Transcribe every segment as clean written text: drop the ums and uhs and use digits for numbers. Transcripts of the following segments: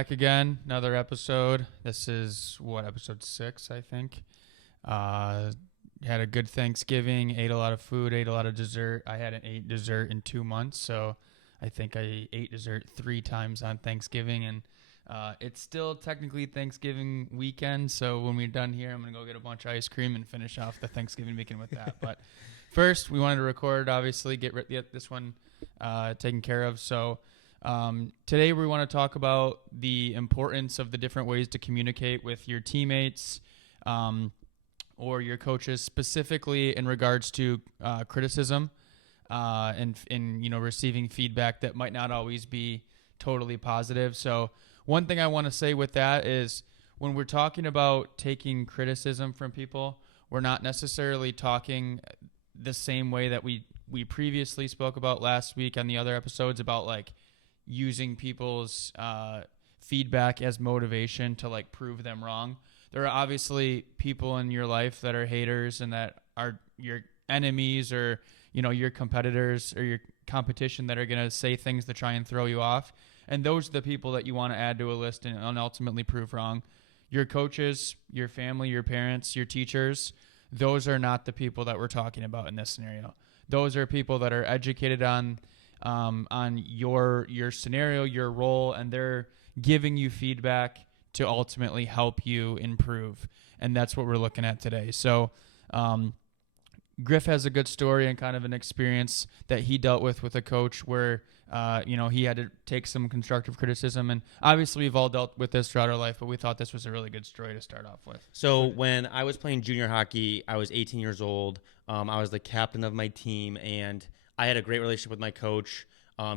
back again. Another episode. This is episode 6, I think. Had a good Thanksgiving, ate a lot of food, ate a lot of dessert. I hadn't ate dessert in 2 months, so I think I ate dessert 3 times on Thanksgiving, and it's still technically Thanksgiving weekend, so when we're done here, I'm going to go get a bunch of ice cream and finish off the Thanksgiving weekend with that. But first, we wanted to record, obviously, get this one taken care of. So today we want to talk about the importance of the different ways to communicate with your teammates or your coaches, specifically in regards to criticism and receiving feedback that might not always be totally positive. So one thing I want to say with that is when we're talking about taking criticism from people, we're not necessarily talking the same way that we previously spoke about last week on the other episodes about like using people's feedback as motivation to like prove them wrong. There are obviously people in your life that are haters and that are your enemies or, your competitors or your competition that are going to say things to try and throw you off. And those are the people that you want to add to a list and ultimately prove wrong. Your coaches, your family, your parents, your teachers, those are not the people that we're talking about in this scenario. Those are people that are educated on your scenario, your role, and they're giving you feedback to ultimately help you improve. And that's what we're looking at today. So Griff has a good story and kind of an experience that he dealt with a coach where, he had to take some constructive criticism. And obviously we've all dealt with this throughout our life, but we thought this was a really good story to start off with. So when I was playing junior hockey, I was 18 years old. I was the captain of my team, and I had a great relationship with my coach.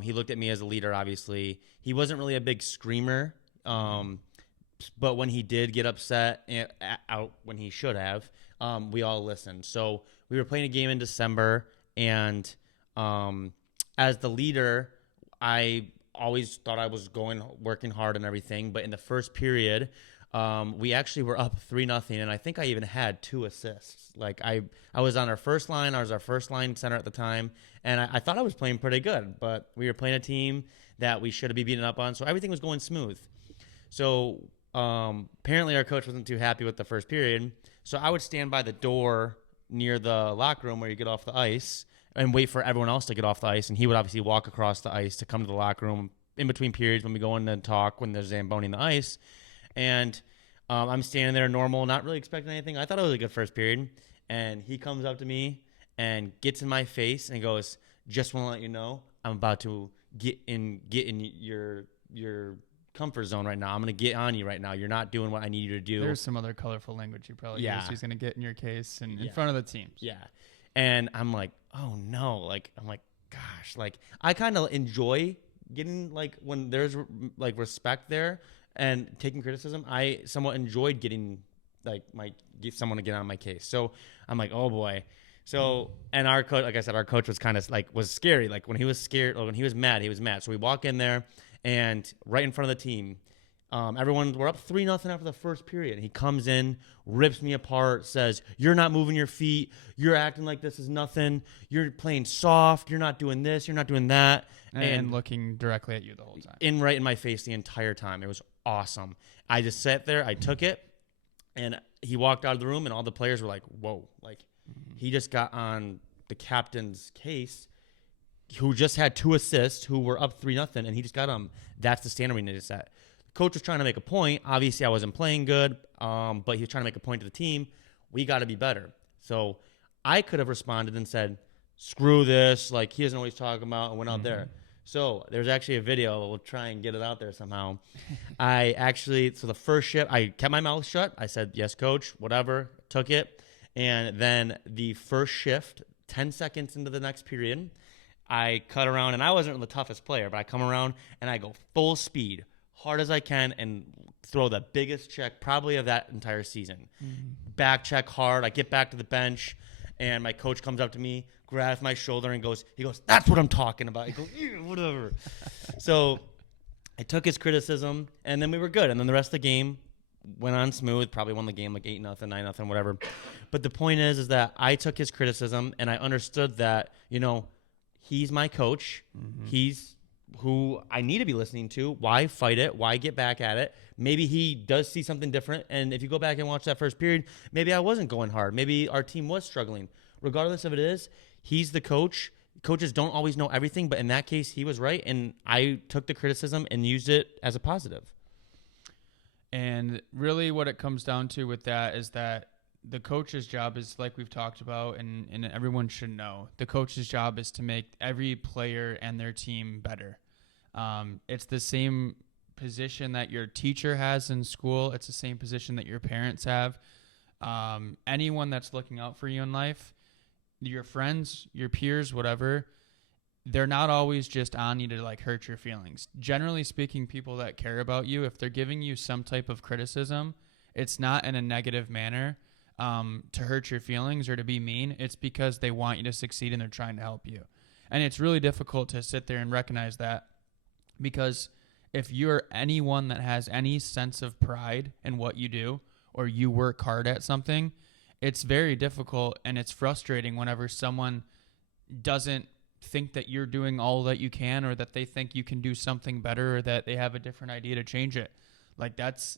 He looked at me as a leader, obviously. He wasn't really a big screamer, but when he did get upset out when he should have, we all listened. So we were playing a game in December, and as the leader, I always thought I was working hard and everything. But in the first period, we actually were up 3-0, and I think I even had 2 assists. Like I was on our first line. I was our first line center at the time, and I thought I was playing pretty good. But we were playing a team that we should have been beaten up on, so everything was going smooth. So apparently our coach wasn't too happy with the first period, so I would stand by the door near the locker room where you get off the ice and wait for everyone else to get off the ice, and he would obviously walk across the ice to come to the locker room in between periods when we go in and talk when there's Zamboni in the ice. And I'm standing there normal, not really expecting anything. I thought it was a good first period, and he comes up to me and gets in my face and goes, "Just want to let you know, I'm about to get in your comfort zone right now. I'm going to get on you right now. You're not doing what I need you to do." There's some other colorful language you probably use. He's going to get in your case and in front of the teams. Yeah. And I'm like, oh no. Like, I'm like, gosh, like I kind of enjoy getting like when there's like respect there and taking criticism. I somewhat enjoyed getting like get someone to get on my case. So I'm like, oh boy. So, and our coach, like I said, our coach was kind of like, was scary. Like when he was scared, or when he was mad, he was mad. So we walk in there, and right in front of the team, we're up 3-0 after the first period. He comes in, rips me apart, says, "You're not moving your feet. You're acting like this is nothing. You're playing soft. You're not doing this. You're not doing that." And looking directly at you the whole time. Right in my face the entire time. It was awesome. I just sat there. I took it, and he walked out of the room, and all the players were like, whoa. Like, he just got on the captain's case, who just had 2 assists, who were up 3-0, and he just got them. That's the standard we need to set. Coach was trying to make a point. Obviously, I wasn't playing good, but he was trying to make a point to the team. We got to be better. So I could have responded and said, "Screw this. Like, he doesn't know what he's talking about," and went out there. So there's actually a video. We'll try and get it out there somehow. So the first shift, I kept my mouth shut. I said, "Yes, coach," whatever, took it. And then the first shift, 10 seconds into the next period, I cut around, and I wasn't the toughest player, but I come around and I go full speed, hard as I can, and throw the biggest check probably of that entire season. Back check hard. I get back to the bench, and my coach comes up to me, grabs my shoulder, and goes, "That's what I'm talking about." He goes, "Yeah, whatever." So I took his criticism, and then we were good. And then the rest of the game went on smooth, probably won the game like 8-0, 9-0, whatever. But the point is that I took his criticism, and I understood that, he's my coach. He's who I need to be listening to. Why fight it? Why get back at it? Maybe he does see something different. And if you go back and watch that first period, maybe I wasn't going hard. Maybe our team was struggling. Regardless of it is, he's the coach. Coaches don't always know everything, but in that case, he was right. And I took the criticism and used it as a positive. And really what it comes down to with that is that the coach's job is, like we've talked about, and everyone should know, the coach's job is to make every player and their team better. It's the same position that your teacher has in school. It's the same position that your parents have. Anyone that's looking out for you in life, your friends, your peers, whatever, they're not always just on you to like hurt your feelings. Generally speaking, people that care about you, if they're giving you some type of criticism, it's not in a negative manner to hurt your feelings or to be mean. It's because they want you to succeed and they're trying to help you. And it's really difficult to sit there and recognize that, because if you're anyone that has any sense of pride in what you do or you work hard at something, it's very difficult and it's frustrating whenever someone doesn't think that you're doing all that you can, or that they think you can do something better, or that they have a different idea to change it. Like that's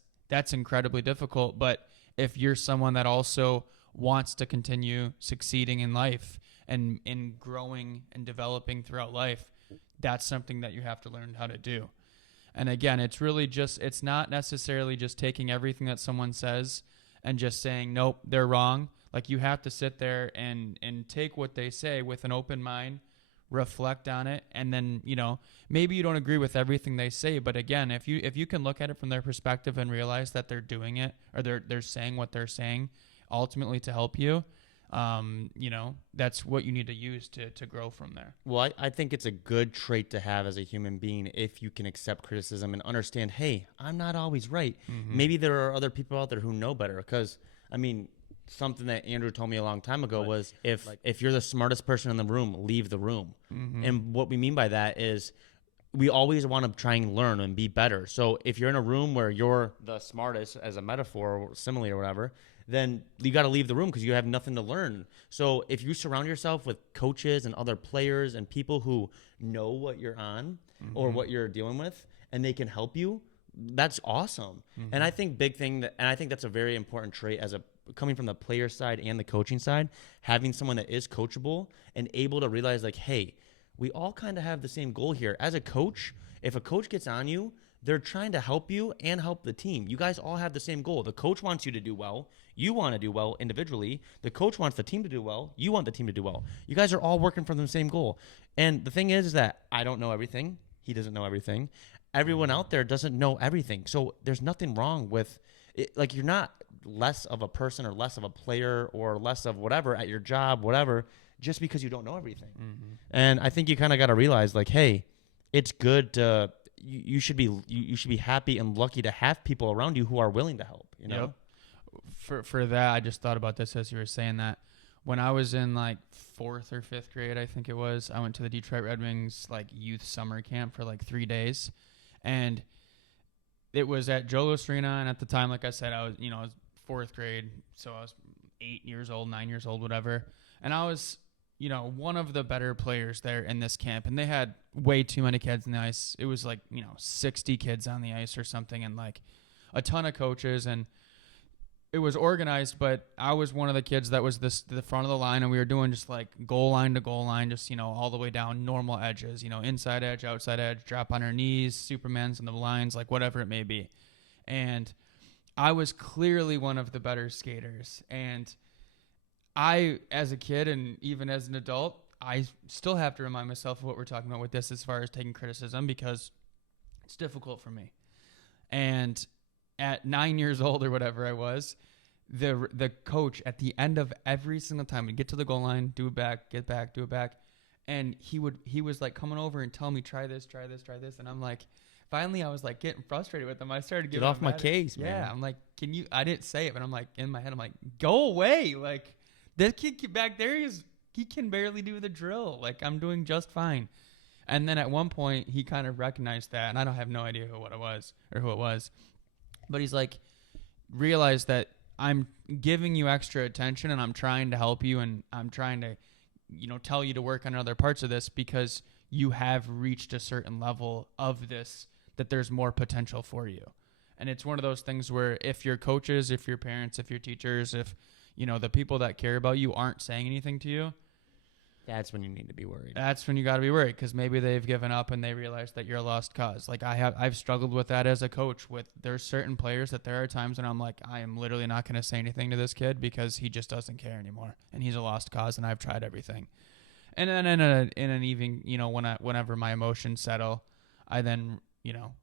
incredibly difficult. But if you're someone that also wants to continue succeeding in life and in growing and developing throughout life, that's something that you have to learn how to do. And again, it's really just, it's not necessarily just taking everything that someone says and just saying, nope, they're wrong. Like you have to sit there and take what they say with an open mind, reflect on it, and then, you know, maybe you don't agree with everything they say, but again, if you can look at it from their perspective and realize that they're doing it, or they're saying what they're saying ultimately to help you, you know, that's what you need to use to grow from there. Well, I think it's a good trait to have as a human being if you can accept criticism and understand, hey, I'm not always right. Mm-hmm. Maybe there are other people out there who know better. Because, I mean, something that Andrew told me a long time ago was if you're the smartest person in the room, leave the room. Mm-hmm. And what we mean by that is we always want to try and learn and be better. So if you're in a room where you're the smartest, as a metaphor or simile or whatever, then you got to leave the room because you have nothing to learn. So if you surround yourself with coaches and other players and people who know what you're on mm-hmm. or what you're dealing with, and they can help you, that's awesome. Mm-hmm. And I think I think that's a very important trait as coming from the player side and the coaching side, having someone that is coachable and able to realize like, hey, we all kind of have the same goal here. As a coach, if a coach gets on you, they're trying to help you and help the team. You guys all have the same goal. The coach wants you to do well. You want to do well individually. The coach wants the team to do well. You want the team to do well. You guys are all working for the same goal. And the thing is that I don't know everything. He doesn't know everything. Everyone out there doesn't know everything. So there's nothing wrong with it. Like, you're not less of a person or less of a player or less of whatever at your job, whatever, just because you don't know everything. Mm-hmm. And I think you kind of got to realize like, hey, it's good to you should be happy and lucky to have people around you who are willing to help, you know? Yep. For that, I just thought about this as you were saying that. When I was in like 4th or 5th grade, I think it was, I went to the Detroit Red Wings like youth summer camp for like 3 days. And it was at Joe Louis Arena, and at the time, like I said, I was 4th grade, so I was 8 years old, 9 years old, whatever. And I was, one of the better players there in this camp, and they had way too many kids on the ice. It was like, 60 kids on the ice or something, and like a ton of coaches, and it was organized, but I was one of the kids that was the front of the line, and we were doing just like goal line to goal line, just, all the way down normal edges, inside edge, outside edge, drop on our knees, Supermans in the lines, like whatever it may be. And I was clearly one of the better skaters. And I, as a kid and even as an adult, I still have to remind myself of what we're talking about with this as far as taking criticism, because it's difficult for me. And at 9 years old or whatever I was, the coach at the end of every single time would get to the goal line, do it back, get back, do it back. And he was like coming over and telling me, try this. And I'm like, finally I was like getting frustrated with him. I started getting off my case, man. Yeah. I'm like, I didn't say it, but I'm like, in my head, I'm like, go away. Like, this kid back there, he can barely do the drill. Like, I'm doing just fine. And then at one point he kind of recognized that, and I don't have no idea who it was. But he's like, realize that I'm giving you extra attention and I'm trying to help you, and I'm trying to, tell you to work on other parts of this because you have reached a certain level of this, that there's more potential for you. And it's one of those things where if your coaches, if your parents, if your teachers, if, the people that care about you aren't saying anything to you, that's when you need to be worried. that's when you got to be worried, because maybe they've given up and they realize that you're a lost cause. Like I've struggled with that as a coach. There's certain players that there are times when I'm like, I am literally not going to say anything to this kid because he just doesn't care anymore and he's a lost cause and I've tried everything. And then in an even, whenever my emotions settle, I then,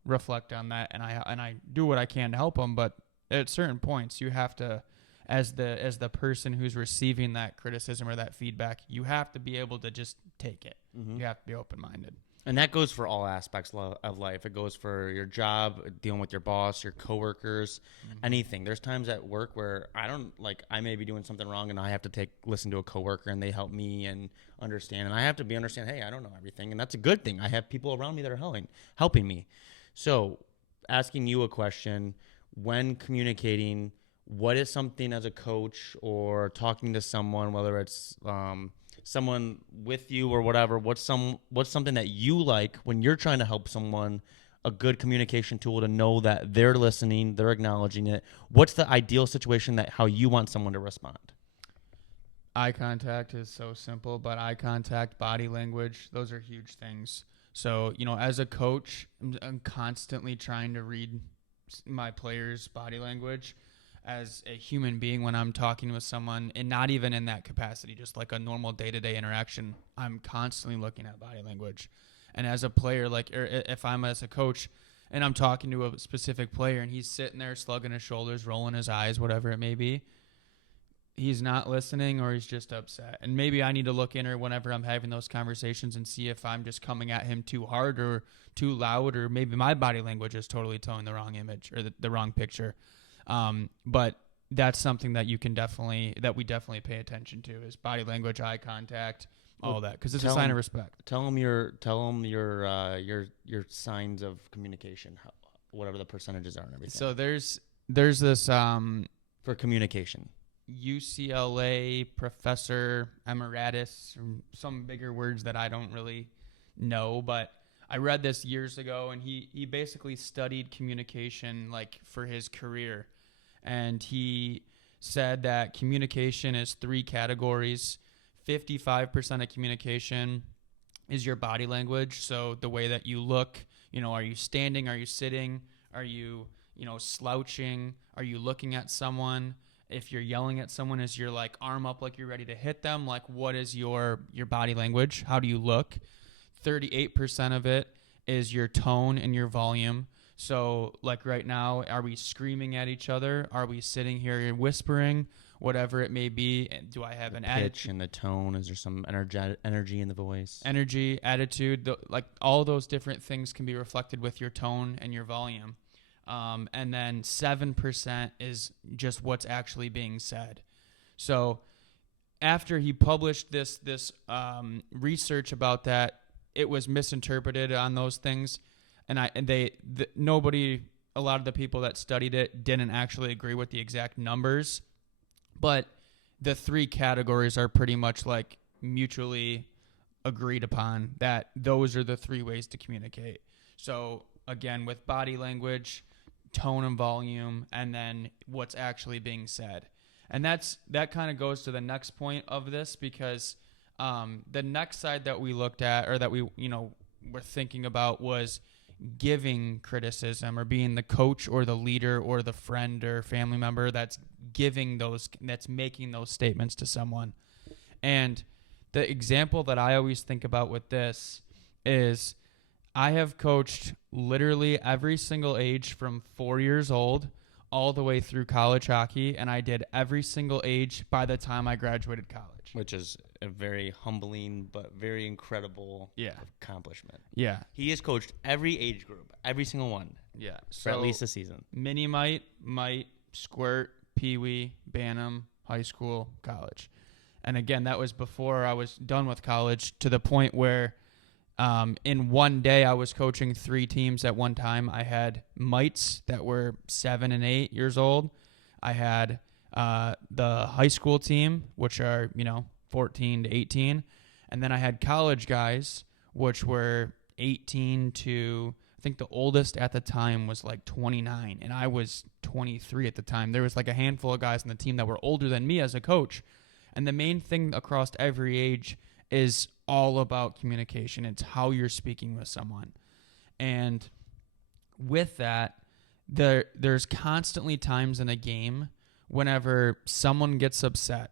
reflect on that and I do what I can to help them. But at certain points, you have to, as the person who's receiving that criticism or that feedback, you have to be able to just take it. Mm-hmm. You have to be open-minded. And that goes for all aspects of life. It goes for your job, dealing with your boss, your coworkers, anything. There's times at work where I may be doing something wrong and I have to listen to a coworker and they help me and understand. And I have to understand, hey, I don't know everything. And that's a good thing. I have people around me that are helping me. So asking you a question, when communicating, what is something as a coach or talking to someone, whether it's someone with you or whatever, what's something that you like when you're trying to help someone, a good communication tool to know that they're listening, they're acknowledging it? What's the ideal situation how you want someone to respond? Eye contact is so simple, but eye contact, body language, those are huge things. So, as a coach, I'm constantly trying to read my players' body language as a human being when I'm talking with someone, and not even in that capacity, just like a normal day-to-day interaction. I'm constantly looking at body language. And as a player, if I'm as a coach and I'm talking to a specific player and he's sitting there slugging his shoulders, rolling his eyes, whatever it may be, he's not listening or he's just upset. And maybe I need to look in or whenever I'm having those conversations and see if I'm just coming at him too hard or too loud, or maybe my body language is totally towing the wrong image or the wrong picture. But that's something that we definitely pay attention to, is body language, eye contact, all that, because it's a sign of respect. Tell them your signs of communication, whatever the percentages are and everything. So there's this for communication, UCLA professor emeritus, some bigger words that I don't really know, but I read this years ago, and he basically studied communication for his career. And he said that communication is 3 categories. 55% of communication is your body language. So the way that you look, are you standing? Are you sitting? Are you, slouching? Are you looking at someone? If you're yelling at someone, is your arm up like you're ready to hit them? What is your body language? How do you look? 38% of it is your tone and your volume. So right now, are we screaming at each other? Are we sitting here whispering? Whatever it may be. Do I have an pitch and the tone? Is there some energy in the voice? Energy, attitude, all those different things can be reflected with your tone and your volume. And then 7% is just what's actually being said. So after he published this research about that, it was misinterpreted on those things, and nobody, a lot of the people that studied it didn't actually agree with the exact numbers, but the 3 categories are pretty much mutually agreed upon, that those are the 3 ways to communicate. So again, with body language, tone and volume, and then what's actually being said. And that kind of goes to the next point of this, because the next side that we looked at, or that we were thinking about, was giving criticism, or being the coach or the leader or the friend or family member that's making those statements to someone. And the example that I always think about with this is, I have coached literally every single age from 4 years old all the way through college hockey, and I did every single age by the time I graduated college. Which is a very humbling but very incredible accomplishment. Yeah. He has coached every age group, every single one. Yeah. For at least a season. Mini mite, squirt, peewee, Bantam, high school, college. And again, that was before I was done with college, to the point where in one day I was coaching 3 teams at one time. I had mites that were 7 and 8 years old. I had the high school team, which are 14 to 18, and then I had college guys, which were 18 to, I think the oldest at the time was like 29, and I was 23 at the time. There was like a handful of guys on the team that were older than me as a coach. And the main thing across every age is all about communication. It's how you're speaking with someone. And with that, there's constantly times in a game whenever someone gets upset.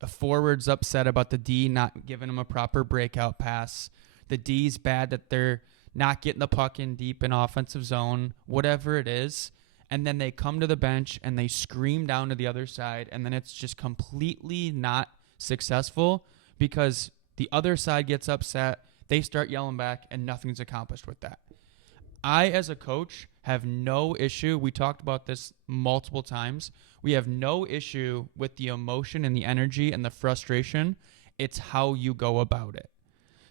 A forward's upset about the D not giving him a proper breakout pass. The D's bad that they're not getting the puck in deep in offensive zone, whatever it is. And then they come to the bench and they scream down to the other side, and then it's just completely not successful because the other side gets upset, they start yelling back, and nothing's accomplished with that. I, as a coach, have no issue. We talked about this multiple times. We have no issue with the emotion and the energy and the frustration. It's how you go about it.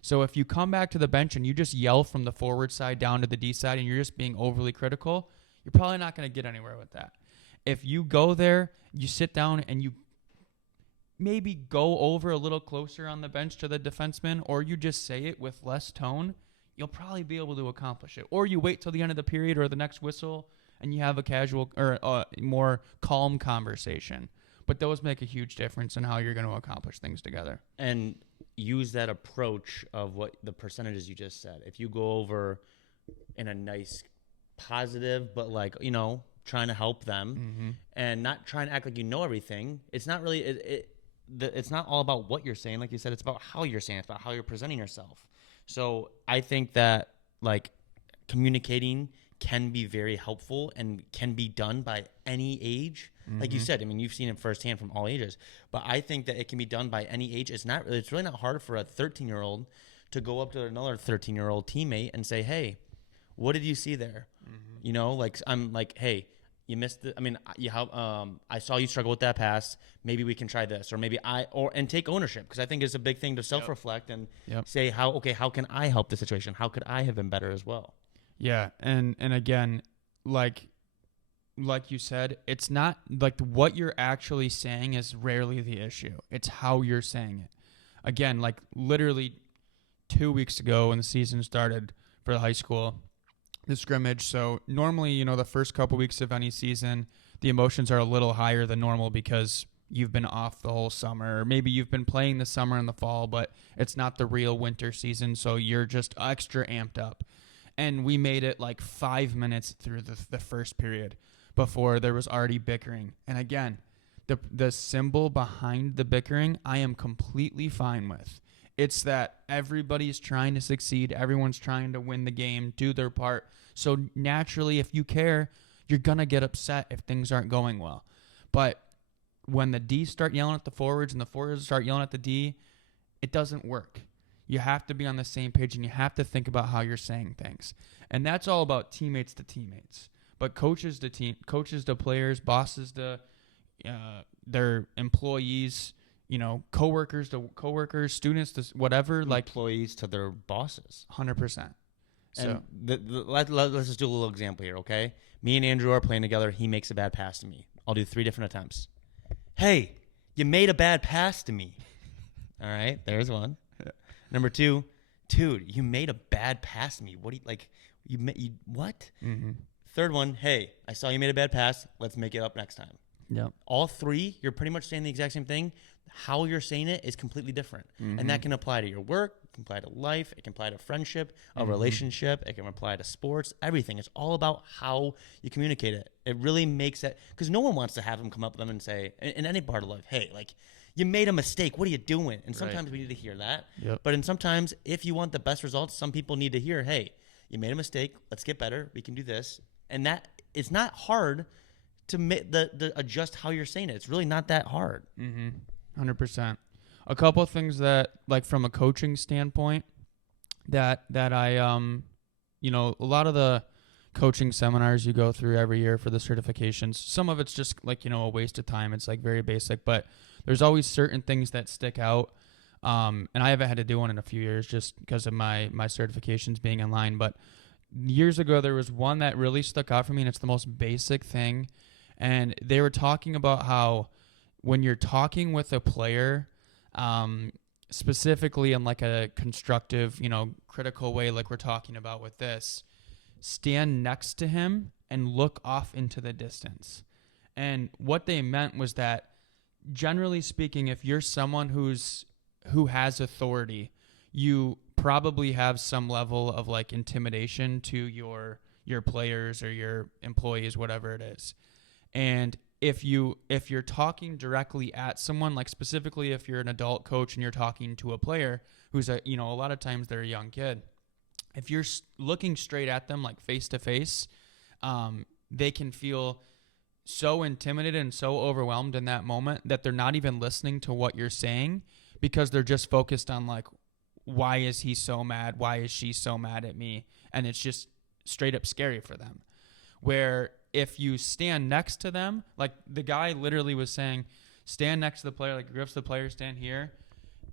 So if you come back to the bench and you just yell from the forward side down to the D side and you're just being overly critical, you're probably not going to get anywhere with that. If you go there, you sit down and you maybe go over a little closer on the bench to the defenseman, or you just say it with less tone, you'll probably be able to accomplish it. Or you wait till the end of the period or the next whistle and you have a casual or more calm conversation. But those make a huge difference in how you're going to accomplish things together. And use that approach of what the percentages you just said. If you go over in a nice, positive, but like, trying to help them and not trying to act like you know everything. It's not really, it's not all about what you're saying. Like you said, it's about how you're saying it. It's about how you're presenting yourself. So I think that like communicating can be very helpful and can be done by any age. Like you said, I mean, you've seen it firsthand from all ages, but I think that it can be done by any age. It's really not hard for a 13-year-old to go up to another 13-year-old teammate and say, hey, what did you see there? Like I'm like, hey, you missed it. I mean, I saw you struggle with that pass. Maybe we can try this, or maybe and take ownership, because I think it's a big thing to self-reflect and say how can I help the situation? How could I have been better as well? Yeah, and again, like you said, it's not like what you're actually saying is rarely the issue. It's how you're saying it. Again, like literally 2 weeks ago when the season started for the high school, the scrimmage. So normally, the first couple weeks of any season, the emotions are a little higher than normal because you've been off the whole summer. Or maybe you've been playing the summer and the fall, but it's not the real winter season, so you're just extra amped up. And we made it like 5 minutes through the first period before there was already bickering. And again, the symbol behind the bickering, I am completely fine with. It's that everybody's trying to succeed. Everyone's trying to win the game, do their part. So naturally, if you care, you're going to get upset if things aren't going well. But when the D start yelling at the forwards and the forwards start yelling at the D, it doesn't work. You have to be on the same page, and you have to think about how you're saying things. And that's all about teammates to teammates. But coaches to players, bosses to their employees, coworkers to coworkers, students to whatever, employees to their bosses. 100%. So let's just do a little example here, okay? Me and Andrew are playing together. He makes a bad pass to me. I'll do 3 different attempts. Hey, you made a bad pass to me. All right, there's one. Yeah. Number 2, dude, you made a bad pass to me. What do you what? Mm-hmm. Third one, hey, I saw you made a bad pass. Let's make it up next time. Yep. All 3, you're pretty much saying the exact same thing. How you're saying it is completely different. And that can apply to your work, it can apply to life, it can apply to friendship, a relationship, it can apply to sports, everything. It's all about how you communicate it. It really makes it, because no one wants to have them come up with them and say, in any part of life, hey, like, you made a mistake. What are you doing? And sometimes we need to hear that. Yep. But sometimes if you want the best results, some people need to hear, hey, you made a mistake. Let's get better. We can do this. And that it's not hard to adjust how you're saying it. It's really not that hard. 100%. A couple of things that, like, from a coaching standpoint, that I a lot of the coaching seminars you go through every year for the certifications, some of it's just like, a waste of time. It's like very basic, but there's always certain things that stick out. And I haven't had to do one in a few years just because of my certifications being online. But years ago, there was one that really stuck out for me, and it's the most basic thing. And they were talking about how when you're talking with a player, specifically in like a constructive, critical way, like we're talking about with this, stand next to him and look off into the distance. And what they meant was that, generally speaking, if you're someone who has authority, you probably have some level of like intimidation to your players or your employees, whatever it is. And if you're talking directly at someone, like specifically if you're an adult coach and you're talking to a player who's a lot of times they're a young kid, if you're looking straight at them like face to face, they can feel so intimidated and so overwhelmed in that moment that they're not even listening to what you're saying, because they're just focused on like, why is he so mad? Why is she so mad at me? And it's just straight up scary for them. Where if you stand next to them, like the guy literally was saying, stand next to the player, like grips the player, stand here,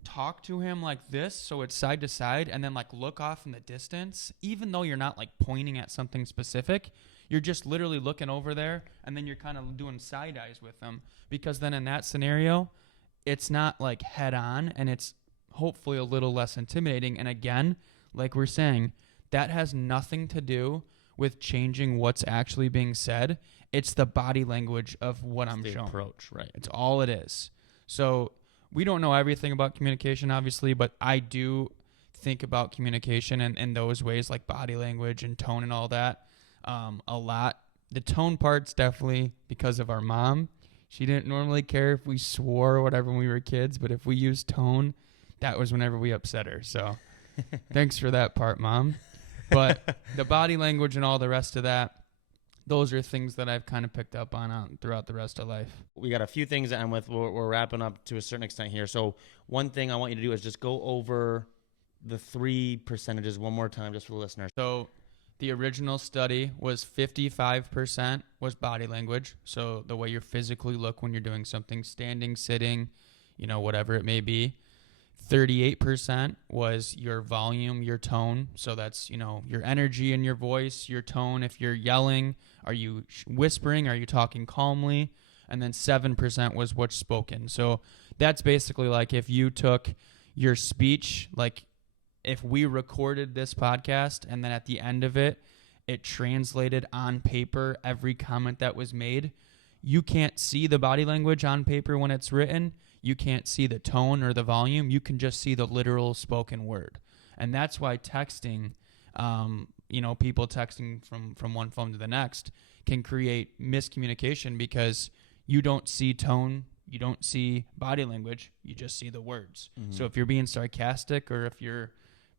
talk to him like this, so it's side to side, and then like look off in the distance, even though you're not like pointing at something specific. You're just literally looking over there, and then you're kind of doing side eyes with them, because then in that scenario, it's not like head on, and it's hopefully a little less intimidating. And again, like we're saying, that has nothing to do with changing what's actually being said. It's the body language of what I'm showing. Approach, right? It's all it is. So we don't know everything about communication, obviously, but I do think about communication in those ways, like body language and tone and all that, a lot. The tone part's definitely because of our mom. She didn't normally care if we swore or whatever when we were kids, but if we used tone, that was whenever we upset her. So thanks for that part, Mom. But the body language and all the rest of that, those are things that I've kind of picked up on throughout the rest of life. We got a few things to end with. We're wrapping up to a certain extent here. So one thing I want you to do is just go over the 3 percentages one more time just for the listeners. So the original study was 55% was body language. So the way you physically look when you're doing something, standing, sitting, whatever it may be. 38% was your volume, your tone. So that's, your energy in your voice, your tone. If you're yelling, are you whispering? Are you talking calmly? And then 7% was what's spoken. So that's basically like if you took your speech, like if we recorded this podcast and then at the end of it, it translated on paper every comment that was made. You can't see the body language on paper when it's written. You can't see the tone or the volume. You can just see the literal spoken word. And that's why texting, people texting from one phone to the next can create miscommunication, because you don't see tone, you don't see body language, you just see the words. Mm-hmm. So if you're being sarcastic or if you're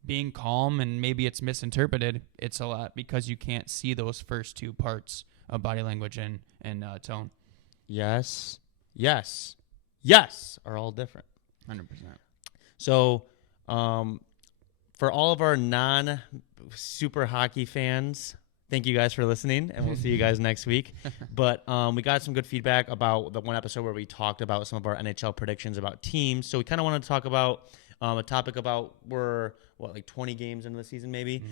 being calm and maybe it's misinterpreted, it's a lot because you can't see those first 2 parts of body language and tone. Yes are all different. 100%. So for all of our non-super hockey fans, thank you guys for listening, and we'll see you guys next week. But we got some good feedback about the one episode where we talked about some of our NHL predictions about teams. So we kind of wanted to talk about a topic about we're, 20 games into the season maybe,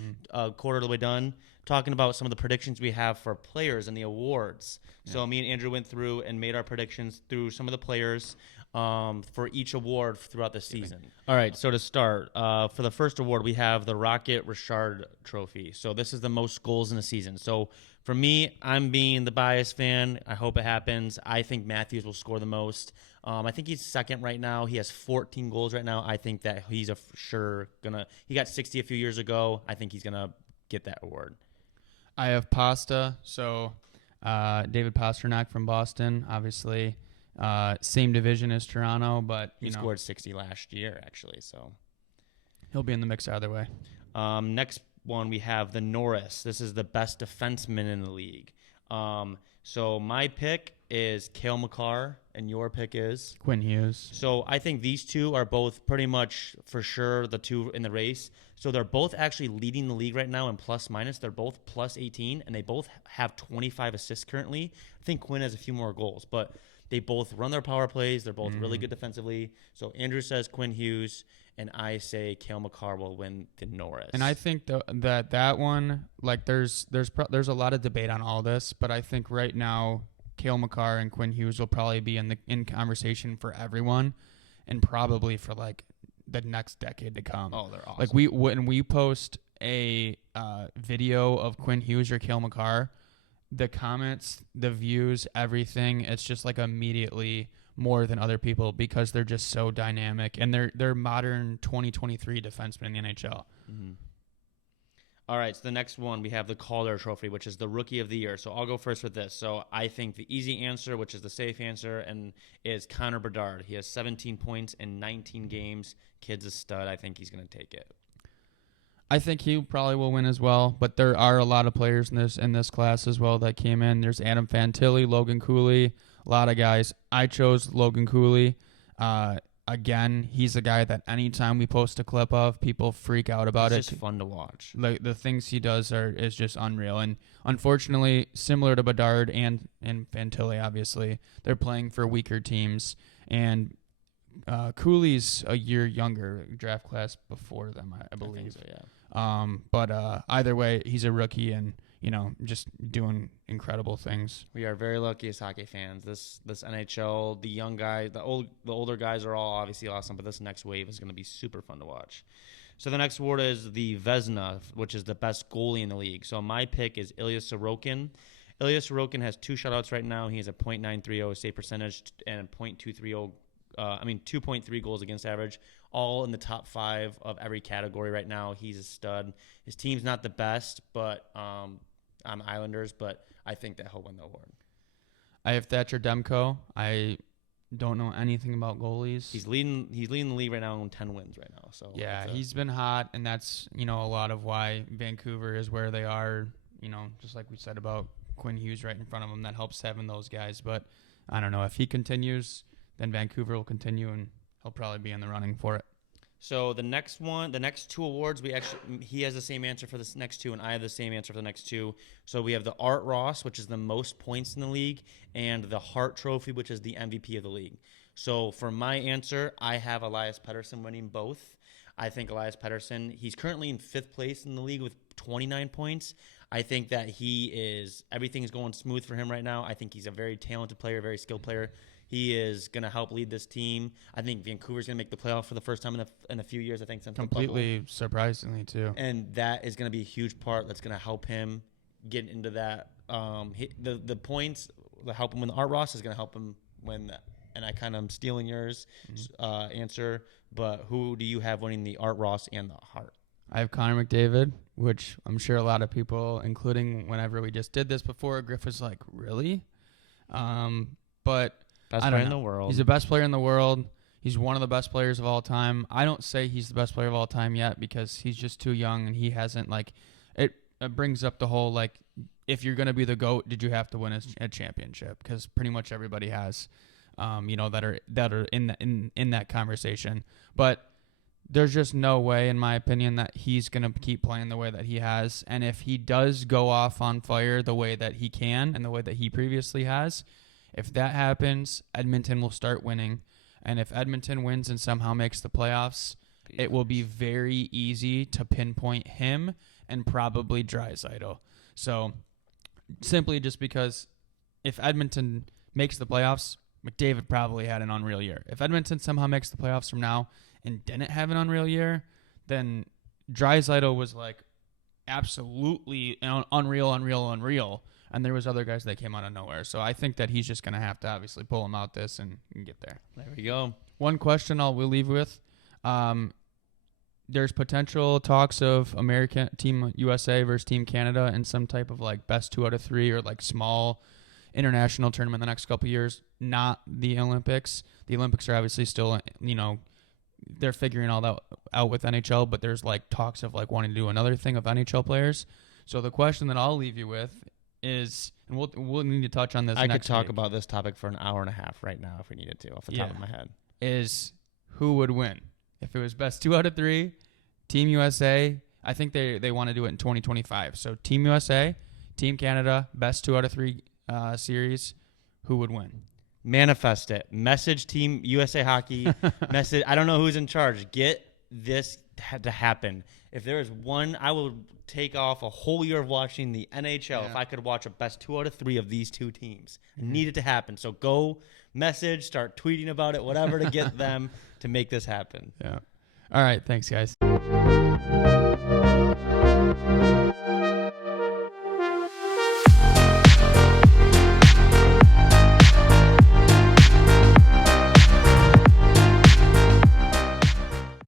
quarter of the way done, talking about some of the predictions we have for players and the awards. Yeah. So me and Andrew went through and made our predictions through some of the players for each award throughout the season. All right, so to start, for the first award, we have the Rocket Richard Trophy. So this is the most goals in a season. So for me, I'm being the biased fan. I hope it happens. I think Matthews will score the most. I think he's second right now. He has 14 goals right now. I think that he's he got 60 a few years ago. I think he's going to get that award. I have Pasta. So David Pastrnak from Boston, obviously. Same division as Toronto, but he scored 60 last year, actually. So he'll be in the mix either way. Next one, we have the Norris. This is the best defenseman in the league. So my pick is Cale Makar, and your pick is? Quinn Hughes. So I think these two are both pretty much for sure the two in the race. So they're both actually leading the league right now in plus minus. They're both plus 18, and they both have 25 assists currently. I think Quinn has a few more goals, but they both run their power plays. They're both really good defensively. So Andrew says Quinn Hughes, and I say Cale Makar will win the Norris. And I think that one, like there's a lot of debate on all this, but I think right now Cale Makar and Quinn Hughes will probably be in conversation for everyone, and probably for like the next decade to come. Oh, they're awesome. Like when we post a video of Quinn Hughes or Cale Makar, the comments, the views, everything, it's just like immediately more than other people because they're just so dynamic and they're modern 2023 defensemen in the NHL. Mm-hmm. All right, so the next one, we have the Calder Trophy, which is the Rookie of the Year. So I'll go first with this. So I think the easy answer, which is the safe answer, and is Connor Bedard. He has 17 points in 19 games. Kid's a stud. I think he's going to take it. I think he probably will win as well, but there are a lot of players in this class as well that came in. There's Adam Fantilli, Logan Cooley, a lot of guys. I chose Logan Cooley. Again, he's a guy that anytime we post a clip of, people freak out about it. It's just fun to watch. Like the things he does is just unreal. And unfortunately, similar to Bedard and Fantilli, obviously, they're playing for weaker teams. And Cooley's a year younger, draft class before them, I believe. I think so, yeah. But either way, he's a rookie and, just doing incredible things. We are very lucky as hockey fans. This NHL, the young guys, the older guys are all obviously awesome, but this next wave is going to be super fun to watch. So the next award is the Vezina, which is the best goalie in the league. So my pick is Ilya Sorokin. Ilya Sorokin has 2 shutouts right now. He has a .930 save percentage and a .230 2.3 goals against average, all in the top 5 of every category right now. He's a stud. His team's not the best, but on the Islanders, but I think that he'll win the award. I have Thatcher Demko. I don't know anything about goalies. He's leading the league right now on 10 wins right now. So yeah, he's been hot, and that's a lot of why Vancouver is where they are. Just like we said about Quinn Hughes right in front of him, that helps having those guys. But I don't know if he continues, then Vancouver will continue, and he'll probably be in the running for it. So the next 2 awards, he has the same answer for this next 2, and I have the same answer for the next 2. So we have the Art Ross, which is the most points in the league, and the Hart Trophy, which is the MVP of the league. So for my answer, I have Elias Pettersson winning both. I think Elias Pettersson, he's currently in 5th place in the league with 29 points. I think that everything's going smooth for him right now. I think he's a very talented player, very skilled player. He is going to help lead this team. I think Vancouver's going to make the playoff for the first time in a few years, I think. Since completely surprisingly, too. And that is going to be a huge part that's going to help him get into that. The points that help him win the Art Ross is going to help him win that. And I kind of am stealing yours answer, but who do you have winning the Art Ross and the Hart? I have Connor McDavid, which I'm sure a lot of people, including whenever we just did this before, Griff was like, really? But best player in the world. He's the best player in the world. He's one of the best players of all time. I don't say he's the best player of all time yet because he's just too young and he hasn't it brings up the whole if you're gonna be the GOAT, did you have to win a championship? Because pretty much everybody has, that are in that conversation. But there's just no way, in my opinion, that he's gonna keep playing the way that he has. And if he does go off on fire the way that he can and the way that he previously has, if that happens, Edmonton will start winning. And if Edmonton wins and somehow makes the playoffs, it will be very easy to pinpoint him and probably Draisaitl. So simply just because if Edmonton makes the playoffs, McDavid probably had an unreal year. If Edmonton somehow makes the playoffs from now and didn't have an unreal year, then Draisaitl was absolutely unreal. And there was other guys that came out of nowhere. So I think that he's just going to have to obviously pull him out this and get there. There we go. One question we'll leave with. There's potential talks of American Team USA versus Team Canada in some type of best 2 out of 3 or small international tournament in the next couple of years. Not the Olympics. The Olympics are obviously still, they're figuring all that out with NHL, but there's talks of wanting to do another thing of NHL players. So the question that I'll leave you with is, and we'll need to touch on this I next could talk week, about this topic for an hour and a half right now if we needed to, off the top of my head. Is who would win? If it was best 2 out of 3, Team USA, I think they want to do it in 2025. So Team USA, Team Canada, best 2 out of 3 series, who would win? Manifest it. Message Team USA Hockey. Message. I don't know who's in charge. Get this to happen. If there is one, I will take off a whole year of watching the NHL if I could watch a best 2 out of 3 of these 2 teams. I need it to happen. So go message, start tweeting about it, whatever to get them to make this happen. Yeah. All right. Thanks, guys.